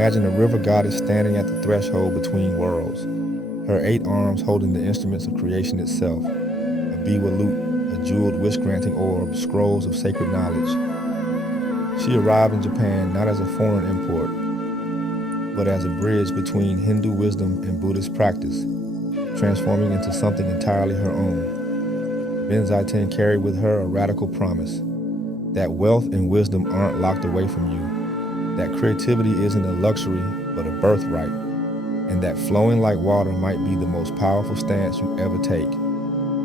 Imagine a river goddess standing at the threshold between worlds, her 8 arms holding the instruments of creation itself, a biwa lute, a jeweled wish-granting orb, scrolls of sacred knowledge. She arrived in Japan not as a foreign import, but as a bridge between Hindu wisdom and Buddhist practice, transforming into something entirely her own. Benzaiten carried with her a radical promise, that wealth and wisdom aren't locked away from you, that creativity isn't a luxury but a birthright, and that flowing like water might be the most powerful stance you ever take.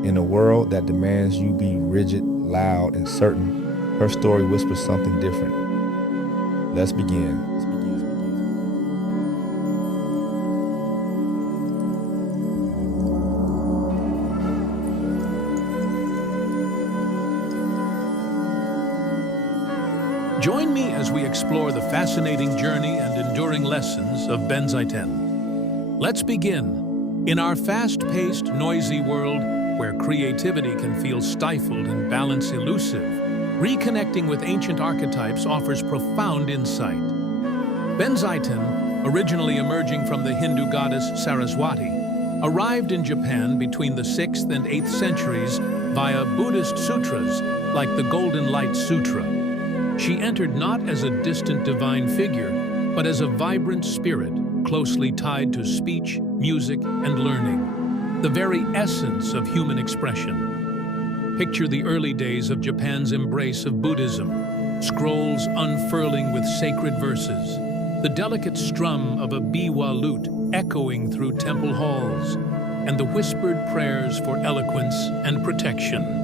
In a world that demands you be rigid, loud, and certain, her story whispers something different. Let's begin. Join me as we explore the fascinating journey and enduring lessons of Benzaiten. Let's begin. In our fast-paced, noisy world, where creativity can feel stifled and balance elusive, reconnecting with ancient archetypes offers profound insight. Benzaiten, originally emerging from the Hindu goddess Saraswati, arrived in Japan between the 6th and 8th centuries via Buddhist sutras like the Golden Light Sutra. She entered not as a distant divine figure, but as a vibrant spirit closely tied to speech, music, and learning, the very essence of human expression. Picture the early days of Japan's embrace of Buddhism, scrolls unfurling with sacred verses, the delicate strum of a biwa lute echoing through temple halls, and the whispered prayers for eloquence and protection.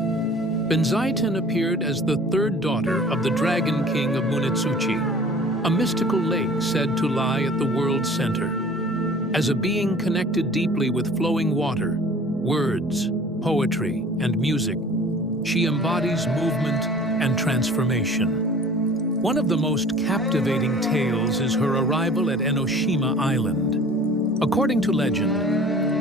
Benzaiten appeared as the 3rd daughter of the Dragon King of Munetsuchi, a mystical lake said to lie at the world's center. As a being connected deeply with flowing water, words, poetry, and music, she embodies movement and transformation. One of the most captivating tales is her arrival at Enoshima Island. According to legend,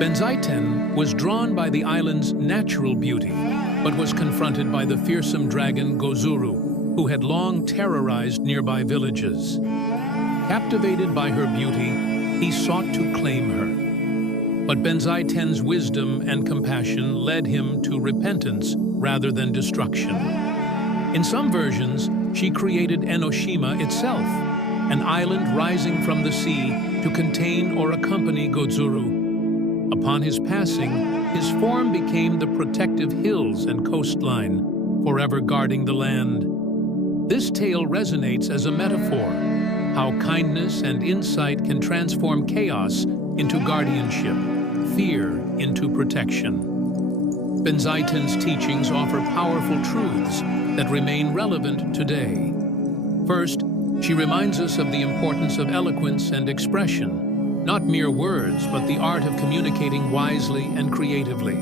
Benzaiten was drawn by the island's natural beauty, but was confronted by the fearsome dragon Gozuru, who had long terrorized nearby villages. Captivated by her beauty, he sought to claim her. But Benzaiten's wisdom and compassion led him to repentance rather than destruction. In some versions, she created Enoshima itself, an island rising from the sea to contain or accompany Gozuru. Upon his passing, his form became the protective hills and coastline, forever guarding the land. This tale resonates as a metaphor, how kindness and insight can transform chaos into guardianship, fear into protection. Benzaiten's teachings offer powerful truths that remain relevant today. First, she reminds us of the importance of eloquence and expression, not mere words, but the art of communicating wisely and creatively.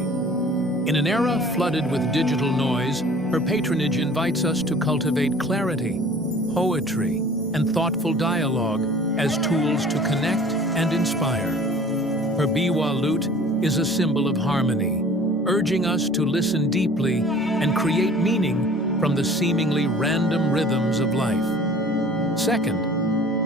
In an era flooded with digital noise, her patronage invites us to cultivate clarity, poetry, and thoughtful dialogue as tools to connect and inspire. Her biwa lute is a symbol of harmony, urging us to listen deeply and create meaning from the seemingly random rhythms of life. Second,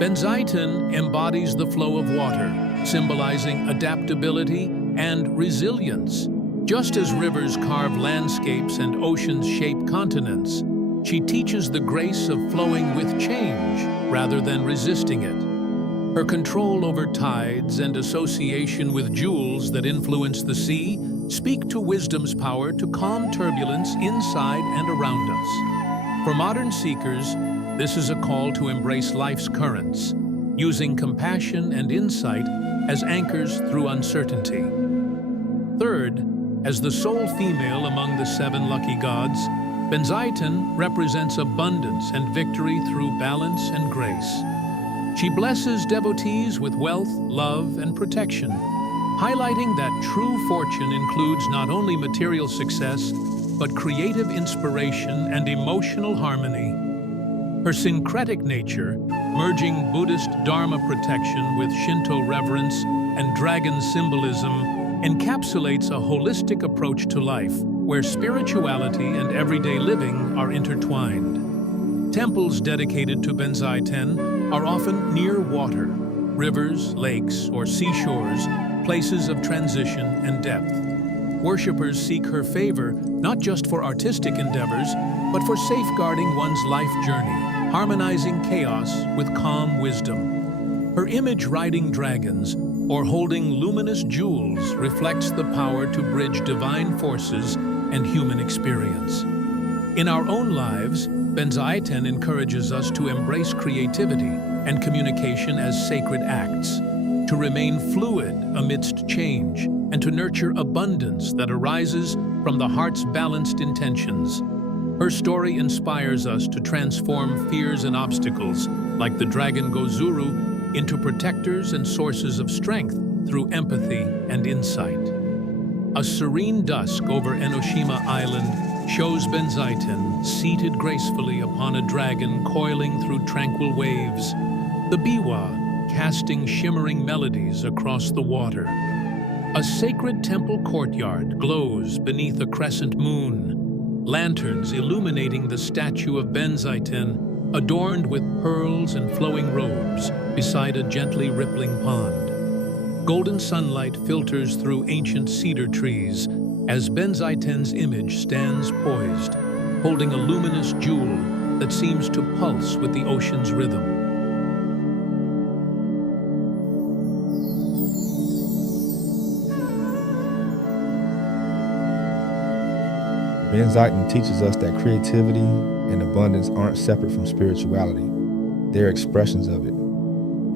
Benzaiten embodies the flow of water, symbolizing adaptability and resilience. Just as rivers carve landscapes and oceans shape continents, she teaches the grace of flowing with change rather than resisting it. Her control over tides and association with jewels that influence the sea speak to wisdom's power to calm turbulence inside and around us. For modern seekers, this is a call to embrace life's currents, using compassion and insight as anchors through uncertainty. Third, as the sole female among the 7 lucky gods, Benzaiten represents abundance and victory through balance and grace. She blesses devotees with wealth, love, and protection, highlighting that true fortune includes not only material success, but creative inspiration and emotional harmony. Her syncretic nature, merging Buddhist Dharma protection with Shinto reverence and dragon symbolism, encapsulates a holistic approach to life, where spirituality and everyday living are intertwined. Temples dedicated to Benzaiten are often near water, rivers, lakes, or seashores, places of transition and depth. Worshippers seek her favor not just for artistic endeavors, but for safeguarding one's life journey, harmonizing chaos with calm wisdom. Her image riding dragons or holding luminous jewels reflects the power to bridge divine forces and human experience. In our own lives, Benzaiten encourages us to embrace creativity and communication as sacred acts, to remain fluid amidst change, and to nurture abundance that arises from the heart's balanced intentions. Her story inspires us to transform fears and obstacles, like the dragon Gozuru, into protectors and sources of strength through empathy and insight. A serene dusk over Enoshima Island shows Benzaiten seated gracefully upon a dragon coiling through tranquil waves, the biwa casting shimmering melodies across the water. A sacred temple courtyard glows beneath a crescent moon, lanterns illuminating the statue of Benzaiten, adorned with pearls and flowing robes beside a gently rippling pond. Golden sunlight filters through ancient cedar trees as Benzaiten's image stands poised, holding a luminous jewel that seems to pulse with the ocean's rhythm. Benzaiten teaches us that creativity and abundance aren't separate from spirituality. They're expressions of it.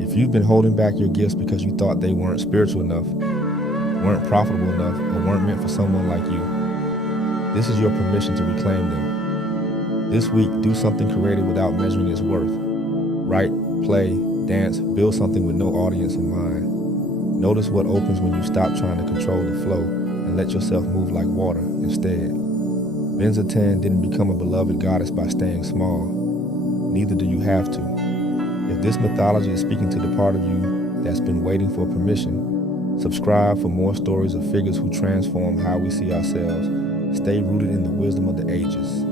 If you've been holding back your gifts because you thought they weren't spiritual enough, weren't profitable enough, or weren't meant for someone like you, this is your permission to reclaim them. This week, do something creative without measuring its worth. Write, play, dance, build something with no audience in mind. Notice what opens when you stop trying to control the flow and let yourself move like water instead. Benzaiten didn't become a beloved goddess by staying small. Neither do you have to. If this mythology is speaking to the part of you that's been waiting for permission, subscribe for more stories of figures who transform how we see ourselves. Stay rooted in the wisdom of the ages.